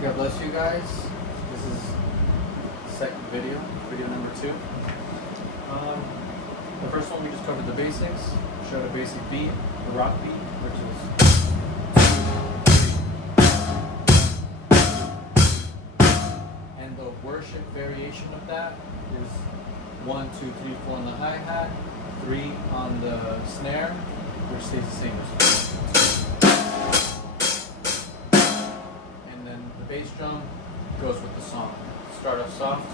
God bless you guys. This is the second video number 2. The first one we just covered the basics, showed a basic beat, the rock beat, which is, and the worship variation of that is 1, 2, 3, 4 on the hi-hat, 3 on the snare, which stays the same as the bass drum goes with the song. Start off soft.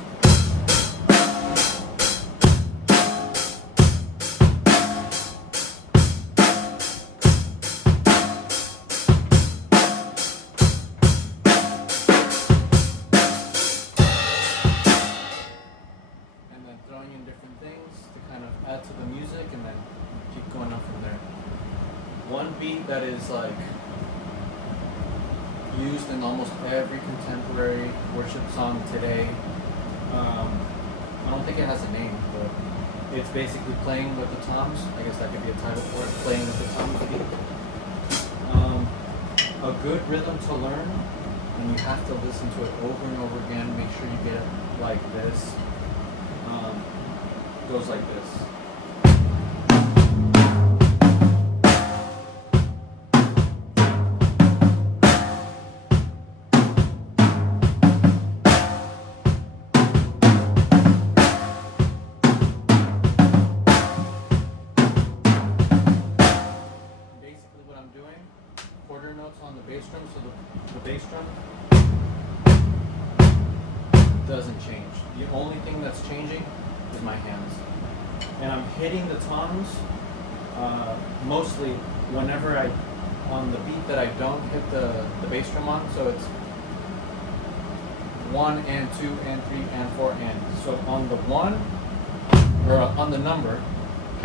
And then throwing in different things to kind of add to the music and then keep going up from there. One beat that is like used in almost every contemporary worship song today. I don't think it has a name, but it's basically playing with the toms. I guess that could be a title for it, playing with the toms beat. A good rhythm to learn, and you have to listen to it over and over again, make sure you get it like this. Goes like this. Quarter notes on the bass drum, so the bass drum doesn't change. The only thing that's changing is my hands. And I'm hitting the toms mostly whenever on the beat that I don't hit the bass drum on, so it's 1 and 2 and 3 and 4 and. So on the 1, or on the number,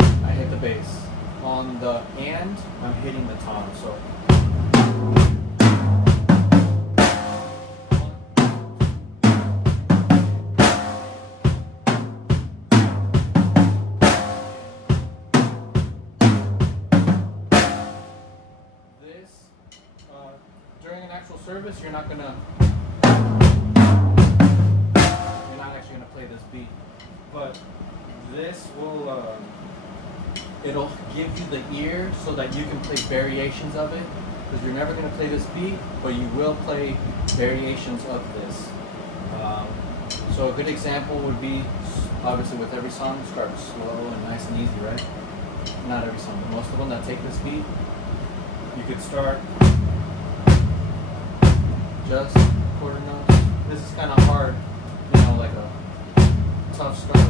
I hit the bass. On the and, I'm hitting the tom. So during an actual service, you're not actually gonna play this beat, but this will it'll give you the ear so that you can play variations of it, because you're never gonna play this beat, but you will play variations of this. So a good example would be, obviously with every song, start slow and nice and easy, right? Not every song, but most of them that take this beat, you could start just quarter notes. This is kind of hard, like a tough start.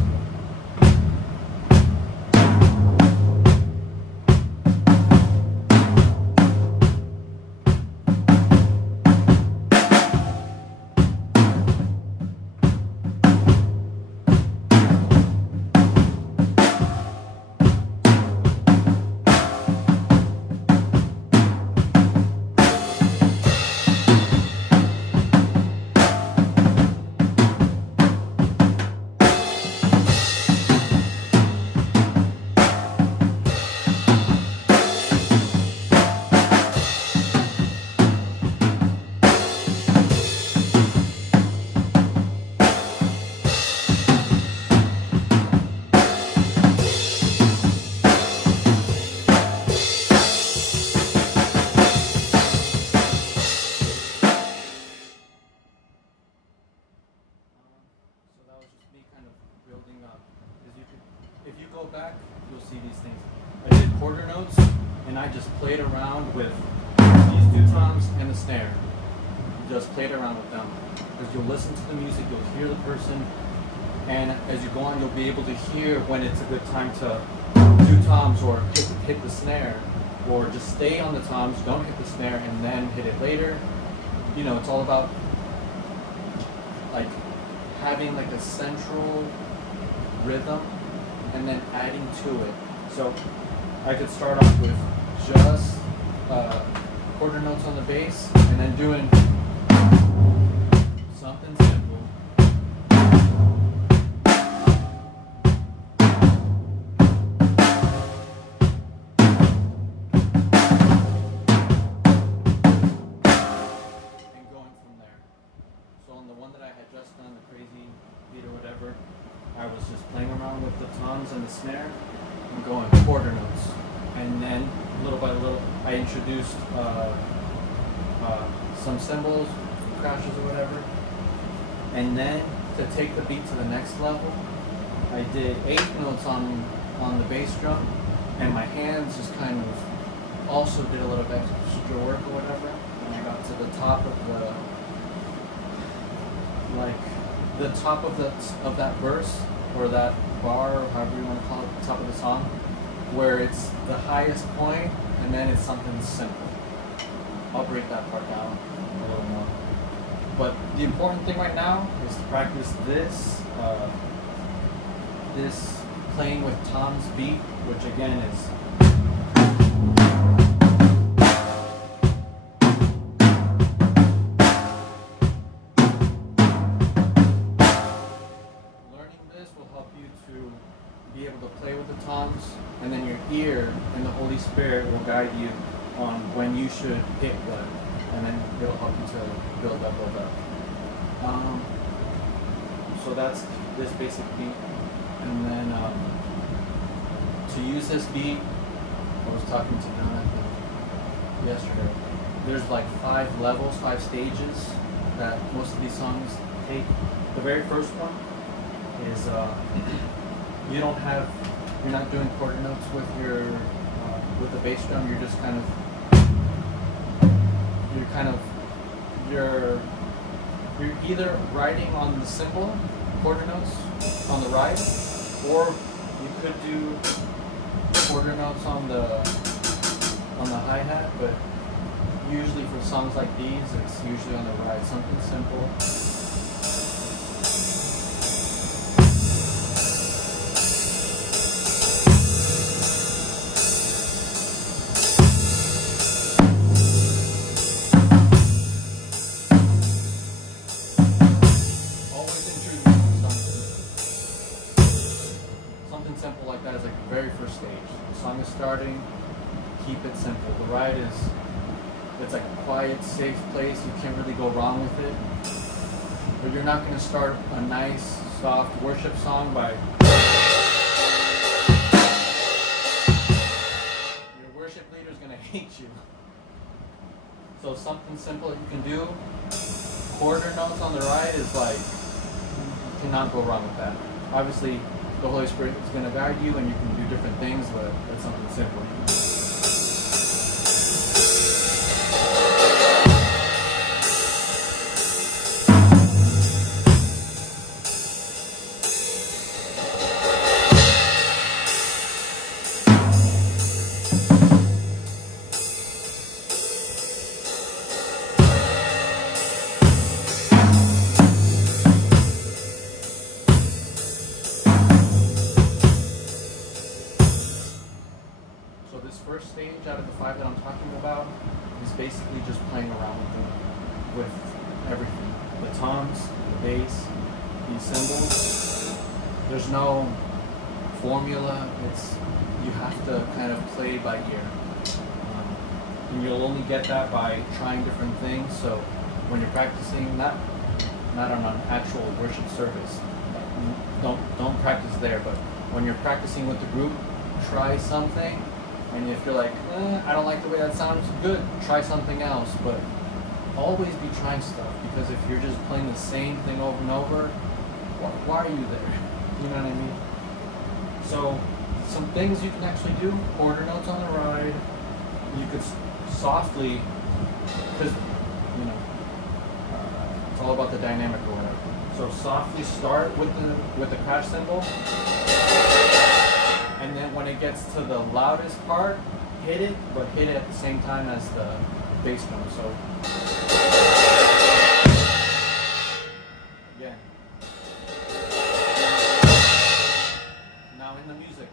Building up, if you go back, you'll see these things. I did quarter notes, and I just played around with these 2 toms and the snare. Just played around with them, because you'll listen to the music, you'll hear the person, and as you go on, you'll be able to hear when it's a good time to do toms or hit the snare, or just stay on the toms, don't hit the snare, and then hit it later. It's all about like having like a central rhythm and then adding to it. So I could start off with just quarter notes on the bass and then doing something simple. And going from there. just playing around with the toms and the snare and going quarter notes. And then little by little, I introduced some cymbals, crashes or whatever. And then to take the beat to the next level, I did 8 notes on the bass drum, and my hands just kind of also did a little bit extra work or whatever. And I got to the top of that verse or that bar, or however you want to call it, the top of the song, where it's the highest point, and then it's something simple. I'll break that part down a little more. But the important thing right now is to practice this playing with Tom's beat, which again is learning this will help you to be able to play with the toms, and then your ear and the Holy Spirit will guide you on when you should hit what, and then it'll help you to build up. So that's this basic beat. And then to use this beat, I was talking to Jonathan yesterday. There's like 5 levels, 5 stages that most of these songs take. The very first one is you're not doing quarter notes with the bass drum. You're just you're either riding on the cymbal quarter notes on the ride, or you could do quarter notes on the hi-hat, but usually for songs like these, it's usually on the ride, something simple. Simple like that is like the very first stage. The song is starting, keep it simple. The ride it's like a quiet, safe place. You can't really go wrong with it. But you're not going to start a nice, soft worship song by your worship leader is going to hate you. So something simple that you can do. Quarter notes on the ride is like, you cannot go wrong with that. Obviously, the Holy Spirit is going to guide you, and you can do different things, but that's something simple. First stage out of the 5 that I'm talking about is basically just playing around with everything. The toms, the bass, these cymbals. There's no formula. You have to kind of play by ear. And you'll only get that by trying different things. So when you're practicing, not on an actual worship service, don't practice there, but when you're practicing with the group, try something. And if you're like, I don't like the way that sounds, good, try something else. But always be trying stuff, because if you're just playing the same thing over and over, why are you there? You know what I mean? So some things you can actually do, quarter notes on the ride. You could softly, because, it's all about the dynamic or whatever. So softly start with the crash cymbal. And then when it gets to the loudest part, hit it, but hit it at the same time as the bass drum. So again. Now in the music.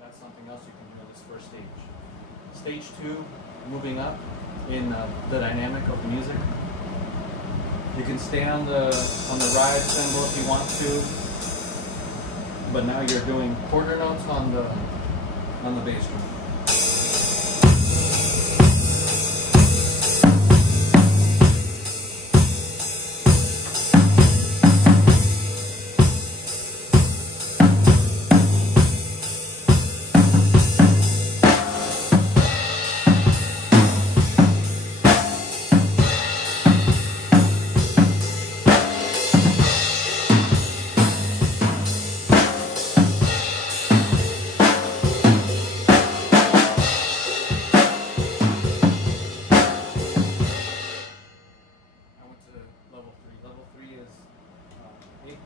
That's something else you can do in this first stage. Stage 2, moving up in the dynamic of the music. You can stay on the ride cymbal if you want to. but now you're doing quarter notes on the bass drum.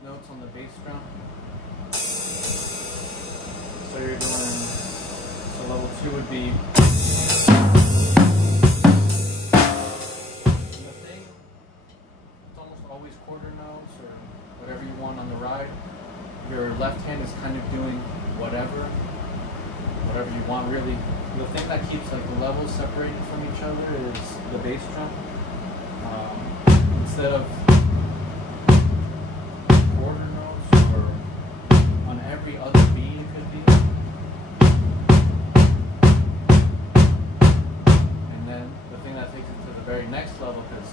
Notes on the bass drum. So you're doing, so level 2 would be, the thing, it's almost always quarter notes or whatever you want on the ride. Your left hand is kind of doing whatever you want really. The thing that keeps like the levels separated from each other is the bass drum. Instead of quarter notes or on every other beat it could be. And then the thing that takes it to the very next level, because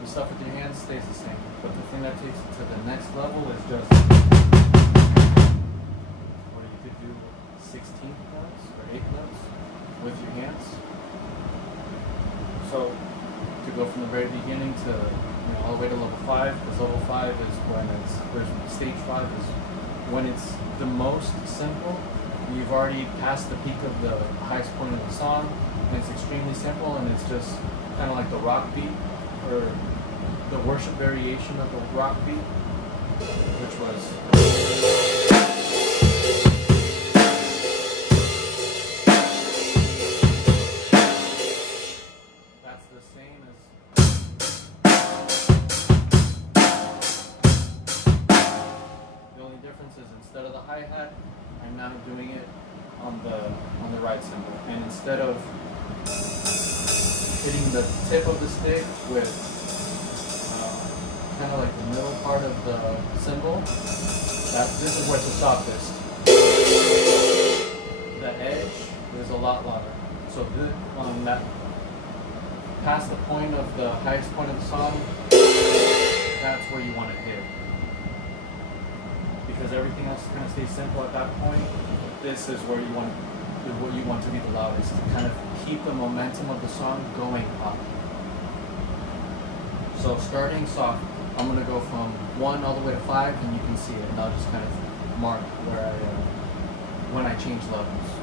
the stuff with your hands stays the same, but the thing that takes it to the next level is just, or you could do 16th notes or 8th notes with your hands. So to go from the very beginning to all the way to level 5, because level 5 is when stage 5 is when it's the most simple. You've already passed the peak of the highest point of the song, and it's extremely simple, and it's just kind of like the rock beat, or the worship variation of the rock beat, which was... Instead of the hi-hat, I'm now doing it on the right cymbal, and instead of hitting the tip of the stick with kind of like the middle part of the cymbal, this is where it's the softest. The edge is a lot louder. So on that, past the point of the highest point of the song, that's where you want to hit. Because everything else kind of stays simple at that point. This is where you want to be the loudest, to kind of keep the momentum of the song going up. So starting soft, I'm going to go from 1 all the way to 5, and you can see it, and I'll just kind of mark where when I change levels.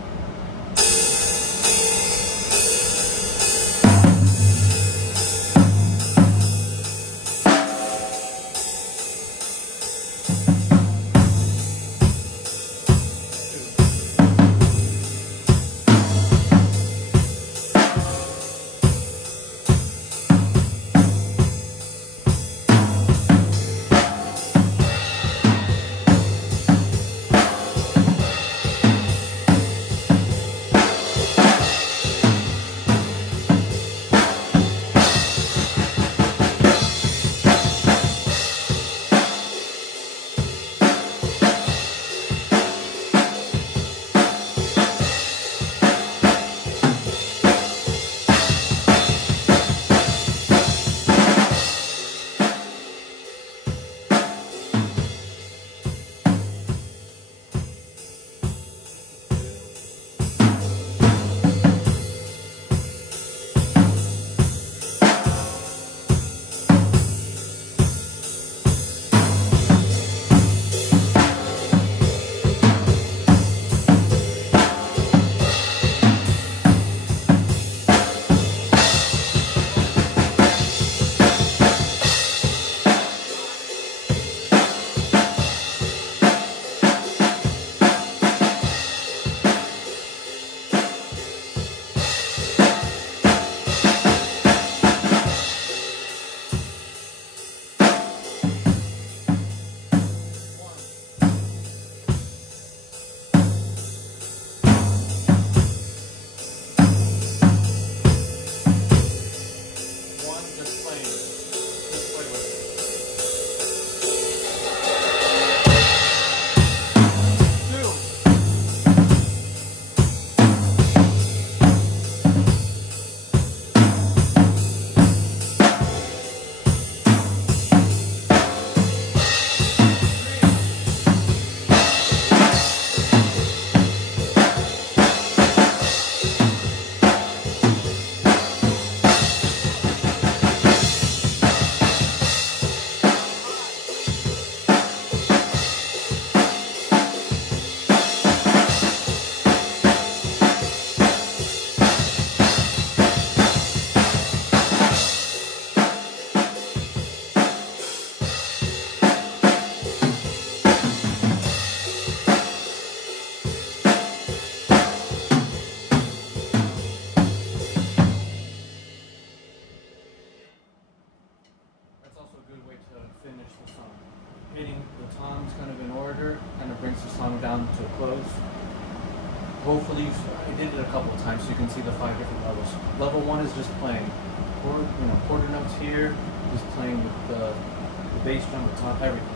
hitting the toms kind of in order, kind of brings the song down to a close. Hopefully, I did it a couple of times so you can see the 5 different levels. Level 1 is just playing quarter notes here, just playing with the bass drum, the top, everything.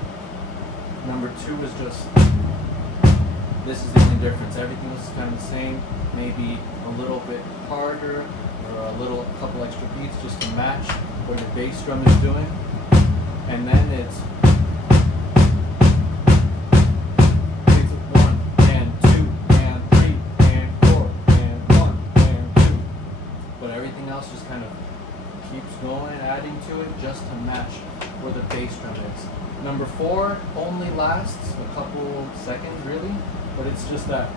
Number 2 is just, this is the only difference. Everything else is kind of the same, maybe a little bit harder or a couple extra beats just to match what your bass drum is doing. And then it's 1 and 2 and 3 and 4 and 1 and 2. But everything else just kind of keeps going, adding to it just to match where the bass drum is. Number 4 only lasts a couple seconds really, but it's just that,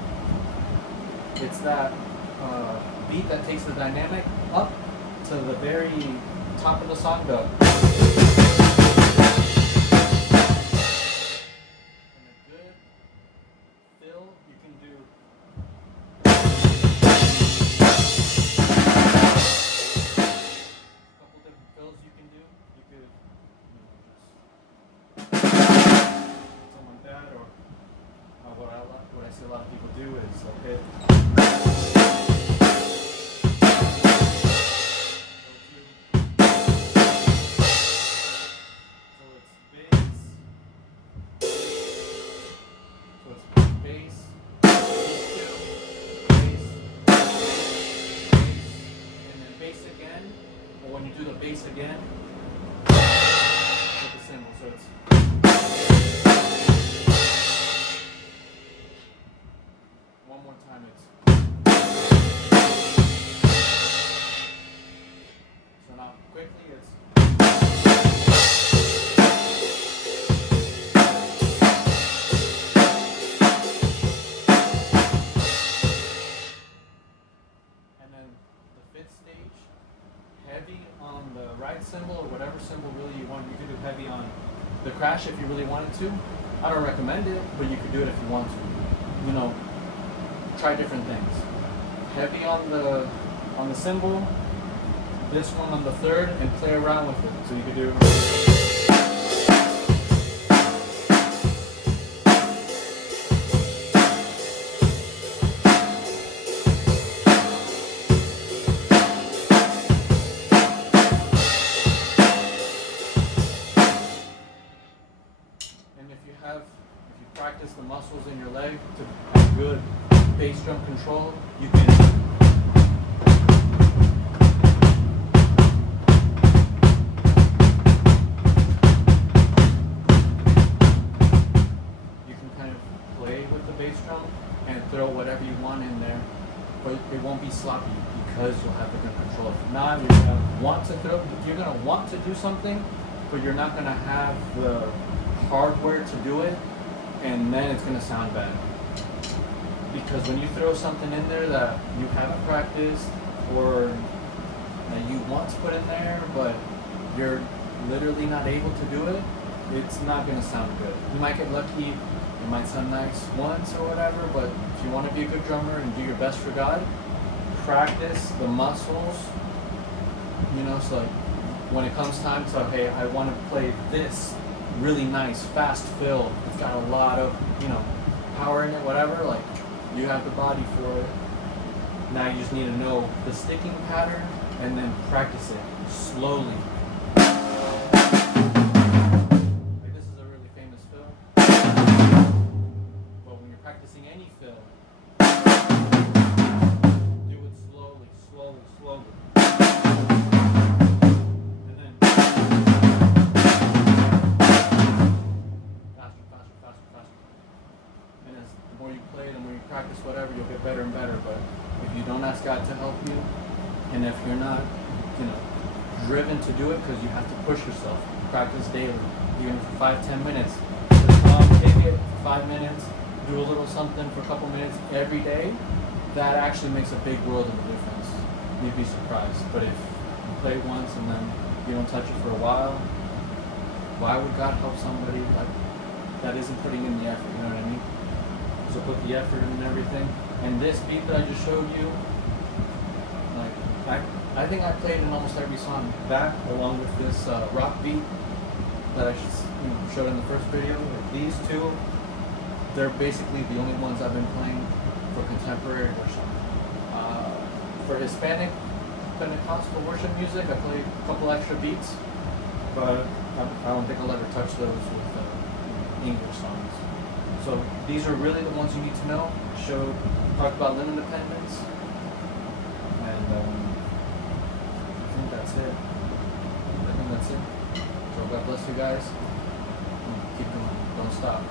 it's that beat that takes the dynamic up to the very top of the song, the what I see a lot of people do is hit. So it's bass, and then bass again. But when you do the bass again, with the cymbal, so it's. One more time, it's. So now quickly it's. And then the 5th stage, heavy on the right cymbal or whatever cymbal really you want. You could do heavy on the crash if you really wanted to. I don't recommend it, but you could do it if you want to. You know, try different things. Heavy on the cymbal, this one on the 3rd, and play around with it. So you could do. And if you practice the muscles in your leg to have good bass drum control, you can kind of play with the bass drum and throw whatever you want in there, but it won't be sloppy because you'll have the good control. If not, you're gonna want to do something, but you're not gonna have the hardware to do it, and then it's gonna sound bad. Because when you throw something in there that you haven't practiced or that you want to put in there, but you're literally not able to do it, it's not going to sound good. You might get lucky, it might sound nice once or whatever, but if you want to be a good drummer and do your best for God, practice the muscles, you know, so like when it comes time to, hey, I want to play this really nice, fast fill, it's got a lot of, you know, power in it, whatever, like, you have the body for it. Now you just need to know the sticking pattern and then practice it slowly. Like this is a really famous fill. But when you're practicing any fill, do it slowly, slowly, slowly. And then faster, faster, faster, faster. And as the more you play, the more you practice whatever, you'll get better and better. But if you don't ask God to help you, and if you're not, you know, driven to do it because you have to push yourself, practice daily, even for 5-10 minutes. Take it for 5 minutes, do a little something for a couple minutes every day. That actually makes a big world of a difference. You'd be surprised. But if you play once and then you don't touch it for a while, why would God help somebody like that isn't putting in the effort? You know what I mean? So put the effort in and everything. And this beat that I just showed you, like I think I played in almost every song back, along with this rock beat that I showed in the first video. These two, they're basically the only ones I've been playing for contemporary worship. For Hispanic Pentecostal worship music, I play a couple extra beats, but I don't think I'll ever touch those with English songs. So these are really the ones you need to know. Talked about limb independence, and I think that's it. So God bless you guys. Keep going. Don't stop.